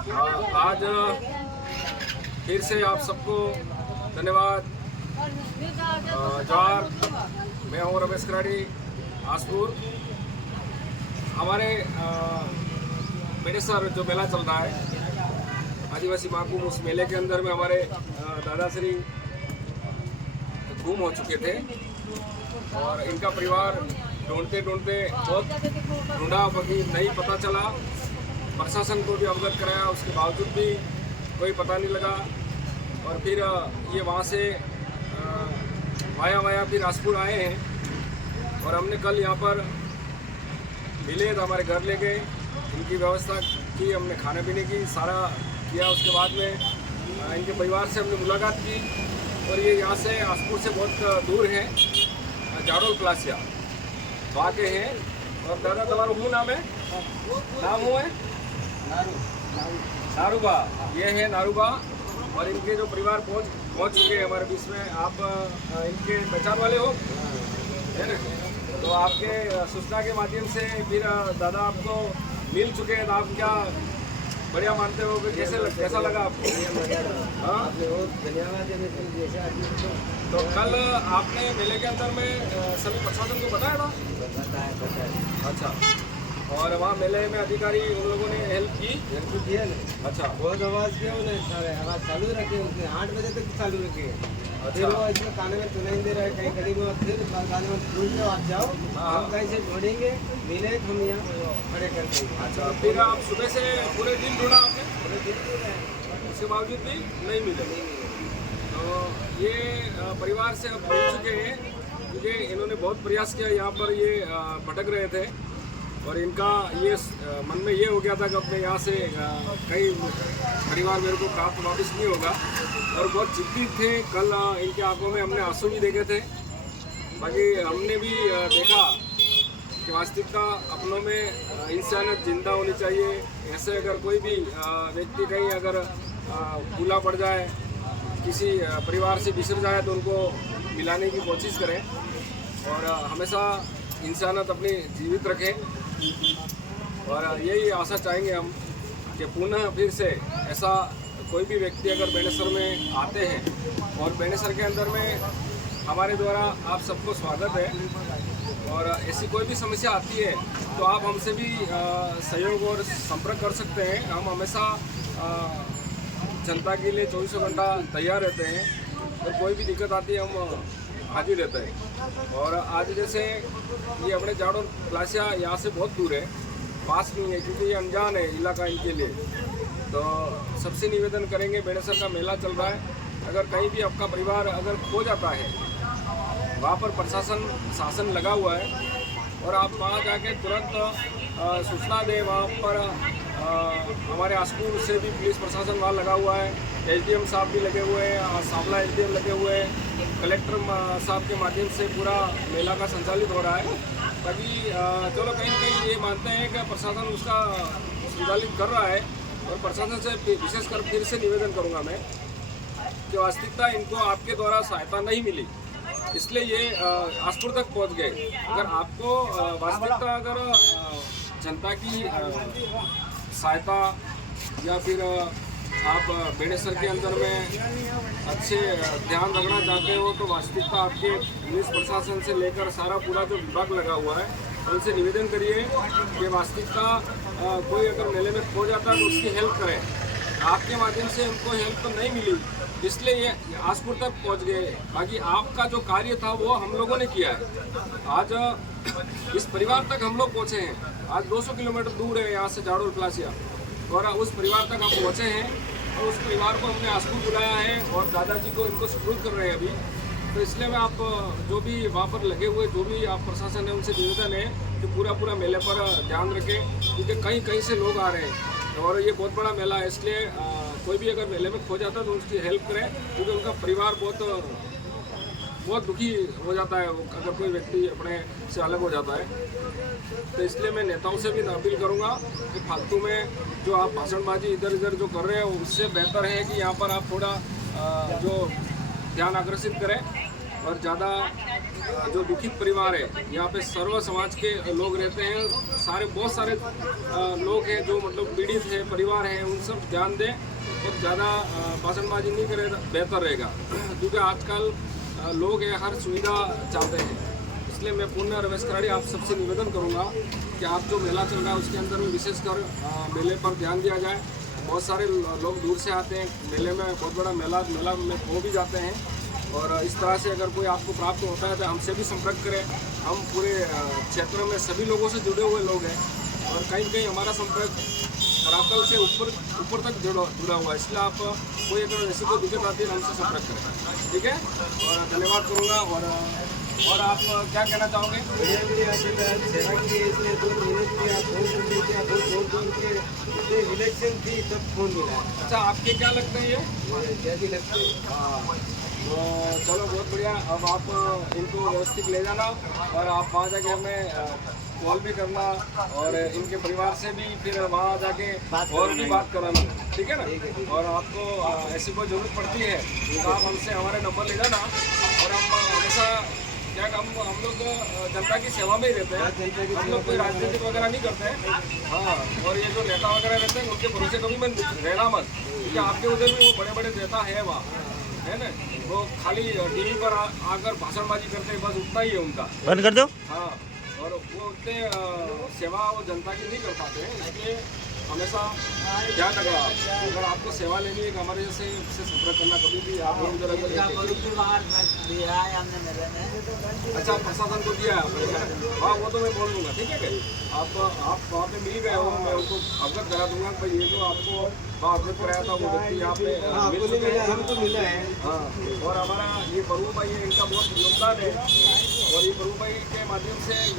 आज फिर से आप सबको धन्यवाद। जवाहर, मैं हूँ रमेश कराड़ी, आसपुर। हमारे बेड़ेसर जो मेला चल रहा है आदिवासी महाकुंभ, उस मेले के अंदर में हमारे दादाश्री गुम हो चुके थे और इनका परिवार ढूंढते ढूंढते बहुत ढूंढा, बाकी नहीं पता चला। प्रशासन को भी अवगत कराया, उसके बावजूद भी कोई पता नहीं लगा। और फिर ये वहाँ से वाया फिर आसपुर आए हैं और हमने कल यहाँ पर मिले तो हमारे घर ले गए, इनकी व्यवस्था की, हमने खाने पीने की सारा किया। उसके बाद में इनके परिवार से हमने मुलाकात की और ये यहाँ से आसपुर से बहुत दूर है, जाडोल प्लासिया वहाँ के हैं। और दादा तुम्हारा वो नाम है, नाम वो है नारूबा, ये है नारूबा। और इनके जो परिवार पहुँच चुके हैं हमारे बीच में। आप इनके पहचान वाले हो, है ना? तो आपके सूचना के माध्यम से फिर दादा आपको मिल चुके हैं, तो आप क्या बढ़िया मानते हो कि कैसा लगा आपको? हाँ, धन्यवाद। तो कल आपने मेले के अंदर में सभी प्रशासन को बताया था? अच्छा। और वहाँ मेले में अधिकारी उन लोगों ने हेल्प किया नहीं। अच्छा, बहुत आवाज़ किया उन्हें, सारे आवाज़ चालू रखे, उसने 8 बजे तक चालू रखे। फिर वो इसमें खाने में सुनाई दे रहा है कहीं करीब, फिर खाने में ढूंढ लो, आप जाओ, हम कहीं से ढूंढेंगे, मिले हम यहाँ खड़े करते हैं। अच्छा। फिर आप सुबह से पूरे दिन ढूंढा आपने? पूरे दिन ढूंढे, उसके बावजूद भी नहीं मिले। तो ये परिवार से अब मिल चुके हैं, क्योंकि इन्होंने बहुत प्रयास किया, यहाँ पर ये भटक रहे थे और इनका ये मन में ये हो गया था कि अपने यहाँ से कई परिवार मेरे को प्राप्त वापस नहीं होगा, और बहुत जिद्दी थे। कल इनके आंखों में हमने आंसू भी देखे थे। बाकी हमने भी देखा कि वास्तविकता अपनों में इंसानियत जिंदा होनी चाहिए। ऐसे अगर कोई भी व्यक्ति कहीं अगर भूला पड़ जाए, किसी परिवार से बिछड़ जाए, तो उनको मिलाने की कोशिश करें और हमेशा इंसानियत अपनी जीवित रखें। और यही आशा चाहेंगे हम कि पुनः फिर से ऐसा कोई भी व्यक्ति अगर बेड़ेसर में आते हैं, और बेड़ेसर के अंदर में हमारे द्वारा आप सबको स्वागत है। और ऐसी कोई भी समस्या आती है तो आप हमसे भी सहयोग और संपर्क कर सकते हैं। हम हमेशा जनता के लिए 24 घंटा तैयार रहते हैं, और कोई भी दिक्कत आती है हम हाजिर रहते हैं। और आज जैसे ये अपने जाडोल प्लासिया यहाँ से बहुत दूर है, पास नहीं है, क्योंकि ये अनजान है इलाका इनके लिए। तो सबसे निवेदन करेंगे, बेड़ेसर का मेला चल रहा है, अगर कहीं भी आपका परिवार अगर खो जाता है, वहाँ पर प्रशासन शासन लगा हुआ है, और आप वहाँ जाके तुरंत सूचना दें। वहाँ पर हमारे आसपुर से भी पुलिस प्रशासन वहाँ लगा हुआ है, एसडीएम साहब भी लगे हुए हैं, सावला एसडीएम लगे हुए हैं, कलेक्टर साहब के माध्यम से पूरा मेला का संचालित हो रहा है। ताकि चलो कहीं कहीं ये मानते हैं कि प्रशासन उसका संचालित कर रहा है, और प्रशासन से विशेषकर फिर से निवेदन करूँगा मैं कि वास्तविकता इनको आपके द्वारा सहायता नहीं मिली, इसलिए ये आसपुर तक पहुंच गए। अगर आपको वास्तविकता अगर जनता की सहायता या फिर आप बेड़ेसर के अंदर में अच्छे ध्यान रखना चाहते हो, तो वास्तविकता आपके पुलिस प्रशासन से लेकर सारा पूरा जो विभाग लगा हुआ है, उनसे निवेदन करिए कि वास्तविकता कोई अगर मेले में खो जाता है तो उसकी हेल्प करें। आपके माध्यम से उनको हेल्प तो नहीं मिली, इसलिए ये आसपुर तक पहुंच गए। बाकी आपका जो कार्य था वो हम लोगों ने किया है। आज इस परिवार तक हम लोग पहुंचे हैं। आज 200 किलोमीटर दूर है यहाँ से जाडोल प्लासिया, और उस परिवार तक हम पहुंचे हैं, और उस परिवार को हमने आसपुर बुलाया है और दादाजी को इनको सुपुर्द कर रहे हैं अभी। तो इसलिए मैं आप जो भी वहाँ पर लगे हुए जो भी आप प्रशासन है, उनसे निवेदन है कि पूरा मेले पर ध्यान रखें, क्योंकि कहीं कहीं से लोग आ रहे हैं और ये बहुत बड़ा मेला है। इसलिए कोई भी अगर मेले में खो जाता है तो उसकी हेल्प करें, क्योंकि उनका परिवार बहुत दुखी हो जाता है अगर कोई व्यक्ति अपने से अलग हो जाता है। तो इसलिए मैं नेताओं से भी अपील करूंगा कि फालतू में जो आप भाषणबाजी इधर उधर जो कर रहे हो, उससे बेहतर है कि यहाँ पर आप थोड़ा जो ध्यान आकर्षित करें। और ज़्यादा जो दुखित परिवार है, यहाँ पे सर्व समाज के लोग रहते हैं, सारे बहुत सारे लोग हैं जो मतलब पीड़ित है, परिवार है, उन सब ध्यान दें और ज़्यादा भाषणबाजी नहीं करें, बेहतर रहेगा। क्योंकि आजकल लोग है हर सुविधा चाहते हैं। इसलिए मैं पुण्य रमेश खराड़ी आप सबसे निवेदन करूंगा कि आप जो मेला चल रहा है उसके अंदर में विशेषकर मेले पर ध्यान दिया जाए। बहुत सारे लोग दूर से आते हैं मेले में, बहुत बड़ा मेला में हो भी जाते हैं। और इस तरह से अगर कोई आपको प्राप्त होता है तो हमसे भी संपर्क करें। हम पूरे क्षेत्र में सभी लोगों से जुड़े हुए लोग हैं और कहीं कहीं हमारा संपर्क कराकल से ऊपर तक जुड़ा हुआ है। इसलिए आप कोई अगर ऐसी कोई दिक्कत आती है तो हमसे संपर्क करें, ठीक है। और धन्यवाद करूँगा। और आप क्या कहना चाहोगे? बढ़िया भी आपकी सेवा की है, इसलिए 2 महीने की आप फोन कर देते हैं, बहुत दूर के इतने इलेक्शन थी तब फोन मिला है। अच्छा, आपके क्या लगते हैं ये? क्या भी लगता है। हाँ, तो चलो बहुत बढ़िया। अब आप इनको व्यवस्थित ले जाना और आप वहाँ जाके हमें कॉल भी करना और इनके परिवार से भी फिर वहाँ जाके और भी बात कराना, ठीक है ना। और आपको ऐसी कोई ज़रूरत पड़ती है तो आप हमसे हमारे नंबर ले जाना और हम हमेशा क्या हम लोग जनता की सेवा में ही रहते हैं। हम लोग कोई राजनीति वगैरह नहीं करते हैं। हाँ, और ये जो नेता वगैरह रहते हैं उनके भरोसे कभी मैं रहना मत, क्योंकि आपके उधर भी वो बड़े बड़े नेता है वहाँ, है ना। वो खाली टीवी पर आकर भाषणबाजी करते हैं, बस उतना ही है उनका। बंद कर दो। हाँ, और वो उतने सेवा वो जनता की नहीं कर पाते हैं। इसलिए हमेशा ध्यान रखना, अगर आपको सेवा लेनी है हमारे जैसे से संपर्क करना कभी भी आप इधर अगर अच्छा प्रशासन को दिया है आपने। हाँ, वो तो मैं बोल दूंगा, ठीक है भाई। आप वहाँ पे मिल गए हो, मैं उनको अवगत करा दूंगा भाई ये जो आपको वहाँ अवगत कराया था वो व्यक्ति यहाँ पे मिल चुके हैं, हमको मिला है। हाँ। और हमारा ये बरू भाई है, इनका बहुत योगदान है और ये बरू भाई के माध्यम से